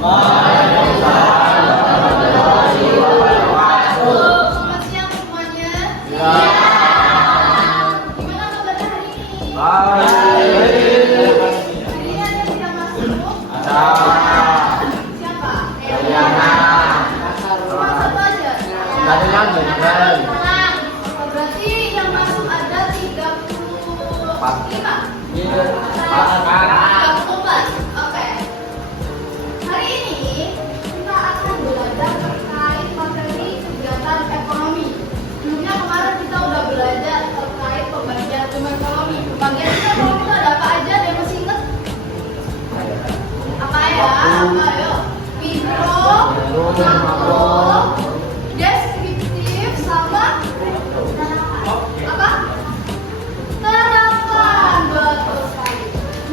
Selamat siang semuanya. Gimana kabarnya hari ini? Hari ini ada yang masuk? Siapa? Cuma satu aja. Berarti yang masuk ada 35. 34. Oke. Hari ini kita akan belajar terkait materi kegiatan ekonomi. Sebelumnya kemarin kita udah belajar terkait pembagian ilmu ekonomi. Pembagian ilmu ekonomi itu ada apa aja? Ada yang masih ingat? Apa ya? Apa ayo? Mikro, makro, deskriptif, sama apa? Terapan, betul sekali.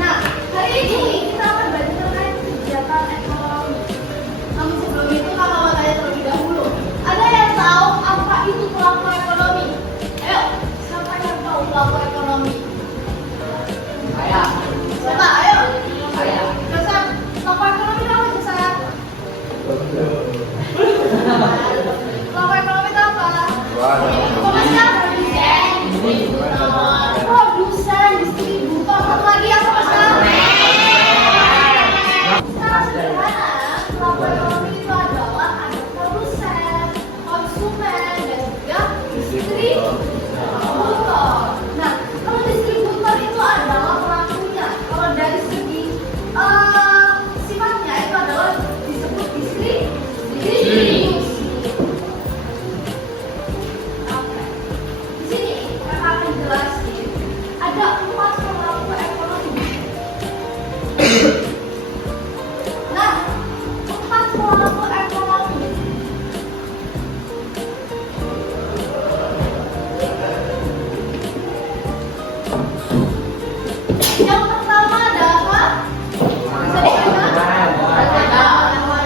Nah, hari ini kita akan belajar terkait kegiatan ekonomi. Namun sebelum itu kakak mau tanya terlebih dahulu. Ada yang tahu apa itu pelaku ekonomi? Ayo, siapa yang tahu pelaku ekonomi? Siapa? Ayo. Jasa, pelaku ekonomi apa Jasa? Pelaku ekonomi itu apa? Komersial, produsen, distributor, apa lagi apa Mas? Secara sederhana, pelaku ekonomi itu adalah ada produsen, konsumen, dan juga distributor. Nah, kalau distributor itu adalah pelakunya. Kalau dari segi sifatnya itu adalah disebut distribusi. Oke. Di sini kakak akan jelasin ada 4 pelaku ekonomi. Nah, 4 pelaku ekonomi. Yang pertama adalah bisa dikatakan rumah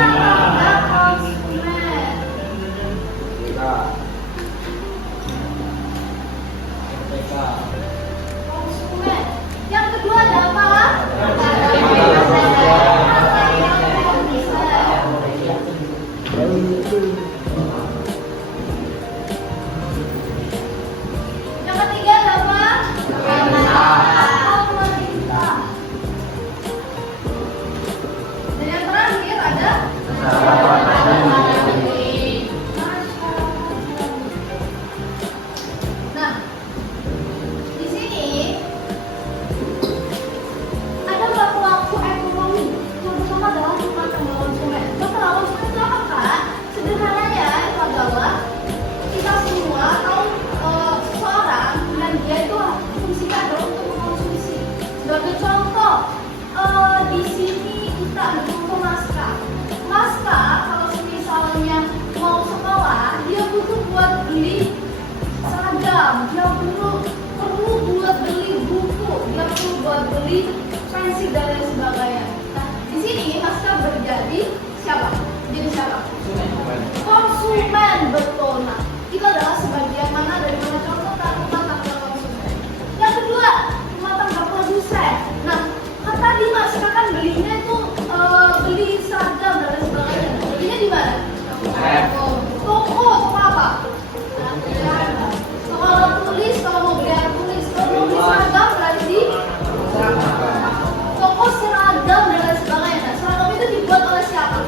tangga konsumen. Konsumen. Yang kedua ada apa? Yang ketiga ada apa? Pemerintah. Dan yang terakhir ada masyarakat. Nah, di sini ada pelaku ekonomi. Yang pertama adalah rumah tangga konsumen. Dokter konsumen itu apa Kak? Sederhananya itu adalah kita semua tahu seseorang dan dia itu fungsinya adalah untuk mengkonsumsi. Sebagai contoh, di sini kita ada contoh naskah. Naskah kalau misalnya mau sekolah, dia butuh buat beli seragam, dia perlu buat beli buku, dia perlu buat beli pensil dan lain sebagainya. Nah, di sini naskah berjadi siapa? Jadi siapa? Konsumen, betul. Nah, itu adalah sebagian mana dari mana contoh rumah tangga konsumen. Yang kedua, rumah tangga produsen. Nah, kan tadi naskah kan belinya itu beli seragam dan lain sebagainya. Belinya di mana? Toko apa? Toko alat tulis, kalau mau beli alat tulis, kalau mau beli seragam berarti di toko seragam dan lain sebagainya. Nah, seragam itu dibuat oleh siapa?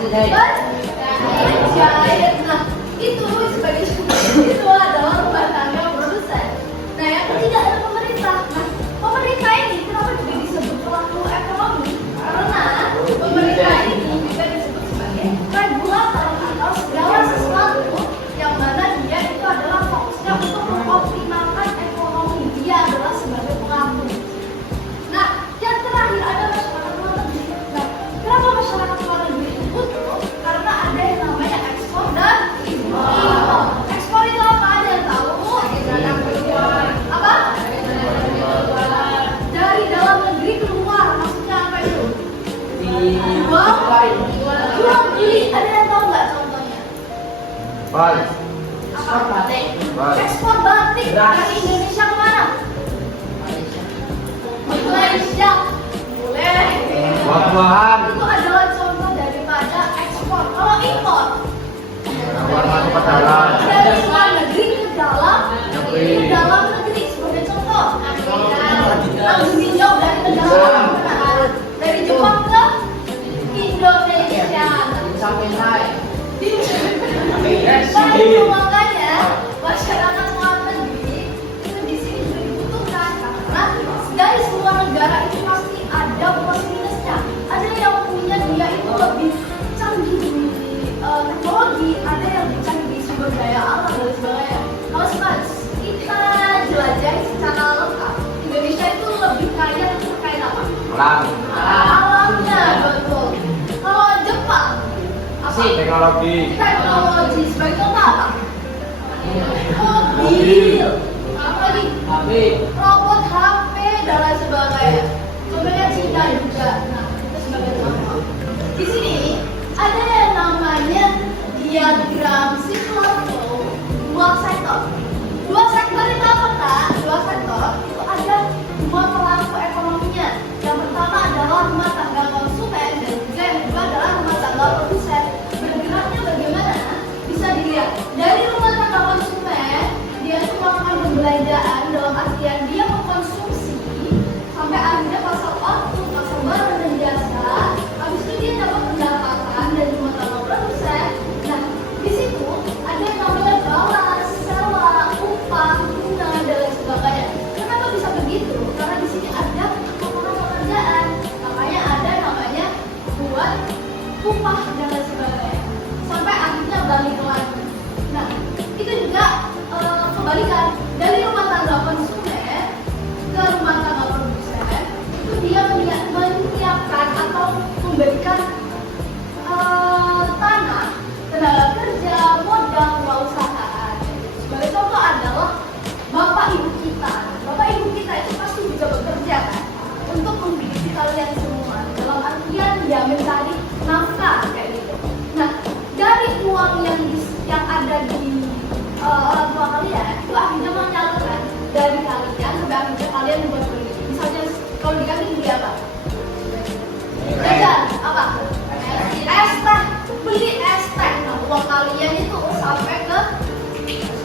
Penjahit. Nah, itu sebagai itu adalah rumah tangga produsen. Nah, yang ketiga ada pemerintah. Nah, pemerintah ini kenapa juga disebut pelaku ekonomi? Karena pemerintah ini juga disebut sebagai regulator atau segala sesuatu yang mana dia itu adalah fokusnya untuk mengoptimalkan ekonomi. Dia adalah sebagai pelaku. Nah, yang terakhir ada masyarakat luar negeri. Nah, kenapa masyarakat luar negeri itu butuh? Karena ada yang namanya ekspor dan impor. Ekspor itu apa? Ada yang tahu? Apa? Dari dalam negeri keluar. Maksudnya apa itu? Jual beli. Ada yang tahu nggak contohnya? Apa? Batik. Ekspor batik dari Indonesia kemana? Malaysia. robot, HP, dan lain sebagainya. Kemudian Cina juga. Nah, itu sebagai contoh. Di sini ada yang namanya diagram circular flow dua sektor. Dua sektor itu apa, Kak? Dua sektor itu ada dua pelaku ekonominya. Yang pertama adalah rumah tangga konsumen dan juga yang kedua adalah rumah tangga produsen. Bergeraknya bagaimana? Bisa dilihat dari rumah tangga konsumen, dia itu melakukan pembelanjaan dalam artian dia mengkonsumsi sampai akhirnya pasar waktu, pasar barang dan jasa. Habis itu dia dapat pendapatan dari rumah tangga produsen. Nah, di situ ada yang namanya balas, sewa, upah, bunga dan lain sebagainya. Kenapa bisa begitu? Karena di sini ada lapangan pekerjaan, makanya ada namanya buat upah dan lain sebagainya. Sampai akhirnya balik lagi. Nah, itu juga kebalikan dari rumah tangga konsumen ke rumah tangga produsen, itu dia menyiapkan atau memberikan tanah, tenaga kerja, modal, perusahaan. Sebagai contoh adalah bapak ibu kita. Bapak ibu kita itu pasti juga bekerja kan untuk menghidupi kalian semua. Dalam artian dia mencari nafkah kayak gitu. Nah, dari uang yang ada di orang tua kalian itu akhirnya menyalurkan dari kalian sampai akhirnya kalian membuat beli. Misalnya kalau di kantin beli apa? Jajan apa? Es teh, beli es teh. Nah, uang kalian itu sampai ke es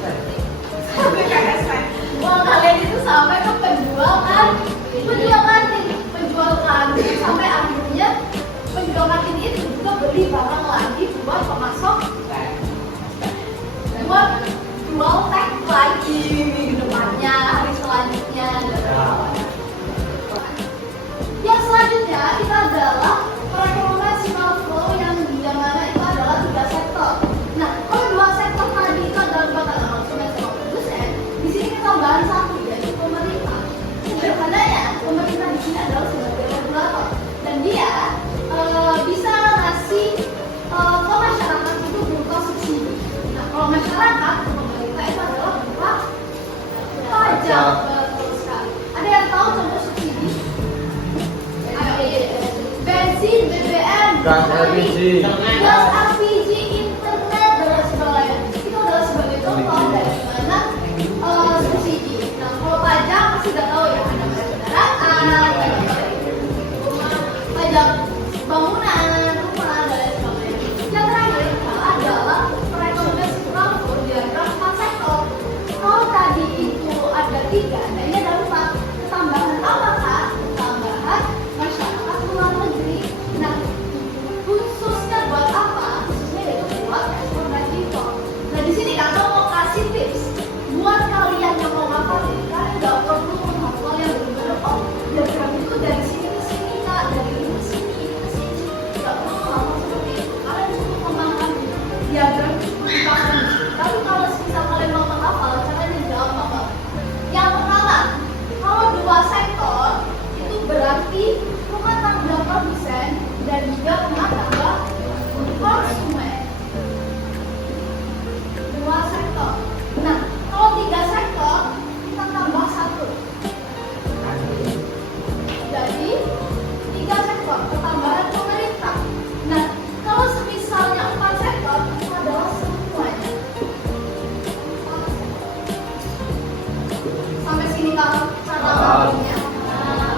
teh. Uang kalian itu sampai ke penjual kantin sampai akhirnya penjual kantin itu juga beli barang lagi buat pemasok buat jual teh lagi minggu depannya, hari selanjutnya. Yang selanjutnya kita adalah perekonomian circular flow yang mana itu adalah tiga sektor. Nah, kalau dua sektor tadi itu adalah rumah tangga konsumen sama produsen, di sini kita bahas satu yaitu pemerintah. Sederhananya, pemerintah di sini adalah sebagai regulator dan dia bisa ngasih ke masyarakat itu berupa subsidi. Nah, kalau masyarakat pemerintah itu adalah berupa pajak. Betul sekali. Ada yang tahu contoh subsidi? Bensin, BBM, gas LPG, internet dan lain sebagainya. Itu adalah sebagai contoh dari mana subsidi. Nah, kalau pajak pasti sudah tahu ya, ada pajak kendaraan, pajak bangunan, rumah dan lain sebagainya. Yang terakhir adalah perekonomian circular flow diagram 4 sektor. Kalau tadi itu ada 3, nah ini ada 4. Ketambahan apa, Kak? Ketambahan masyarakat luar negeri. Nah, khususnya buat apa? Khususnya yaitu buat ekspor dan impor. Nah, di sini Kakak mau kasih tips buat kalian yang mau ngapalin. Kalian nggak perlu menghafal yang benar-benar diagram itu dari sini ke sini, Kak, dari ini ke sini, ke sini. Nggak perlu menghafal seperti itu. Kalian cukup memahami diagram cukup dipahami. Tapi kalau misal kalian mau menghafal, caranya gampang banget. Yang pertama, kalau dua sektor itu berarti rumah tangga produsen dan juga rumah tangga konsumen. Dua sektor. Nah, kalau 3 sektor kita tambah 1. Jadi 3 sektor ketambahan pemerintah. Nah, kalau misalnya 4 sektor itu adalah semuanya. Sampai sini kalau cara ngomongnya.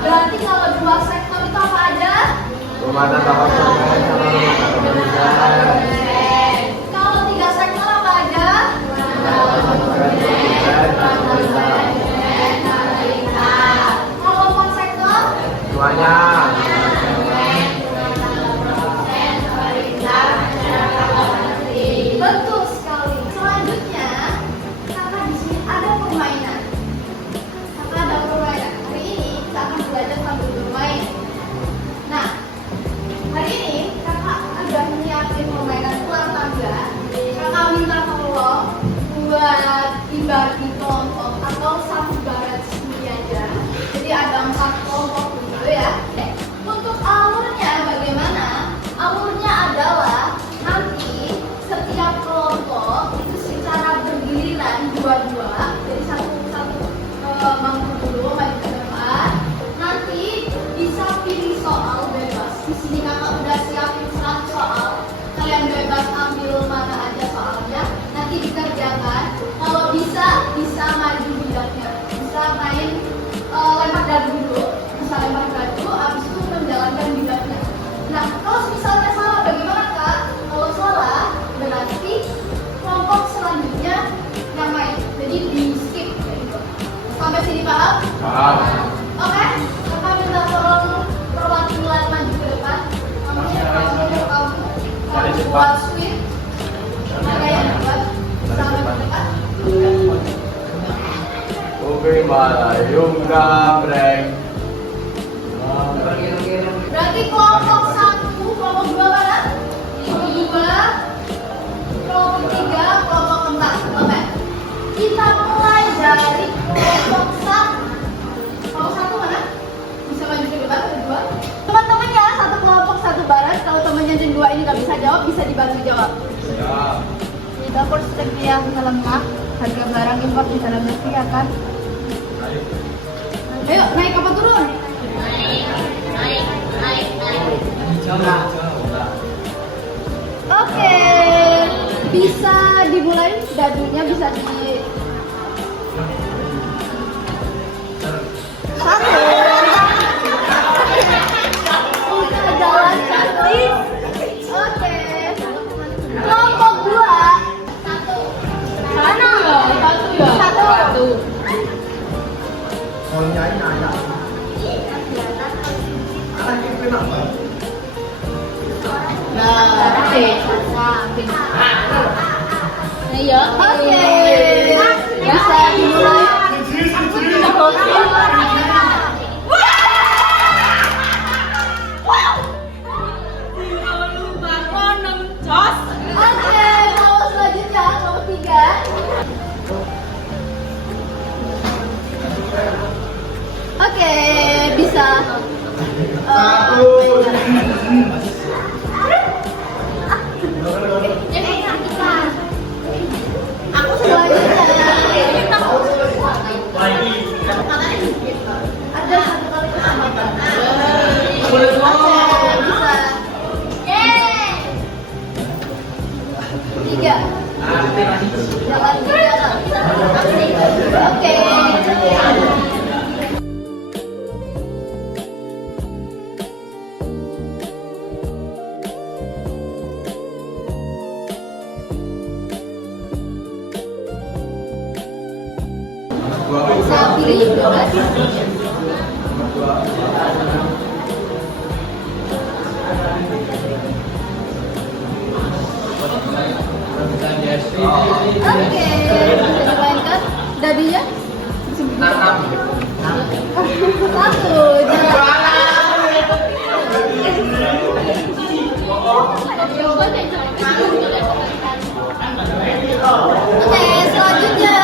Berarti kalau 2 sektor itu apa aja? rumah tangga konsumen sama rumah tangga produsen. Kalau 3 sektor apa aja? Kalau 4 sektor? Semuanya. Betul sekali. Selanjutnya, karena di sini ada permainan. Karena ada permainan. Hari ini kita akan belajar sambil bermain. Nah, hari ini Paham? Paham. Oke, kakak minta tolong perwakilan maju ke depan. Kamu buat sweet. Kayak buat sampai ke depan. Oke, malayung gambreng. Berarti kelompok 1, kelompok 2 mana? Kelompok 2, kelompok 3, kelompok 4. Oke. Kita mulai dari kelompok 1. Kelompok 1 mana? Bisa maju ke depan, kedua. Teman-temannya satu kelompok satu barat. Kalau temannya yang dua ini nggak bisa jawab, bisa dibantu jawab. Siap. Di dapur sedia bisa lengkap. Harga barang impor di dalam negeri akan. Ayo naik apa turun? Oke, bisa dimulai dadunya bisa di satu. Udah jalan kaki. Oke. Kelompok 2. Mana? Satu. Ayo. Oke. Bisa dimulai. Oke, mau selanjutnya nomor 3. Oke, bisa. Aku selanjutnya. Ada satu kali kesempatan. Oke, bisa. Tiga. Jangan tiga. Oke. Saya pilih 12. Oke, bisa dimainkan. Dadunya? Satu, Oke, selanjutnya.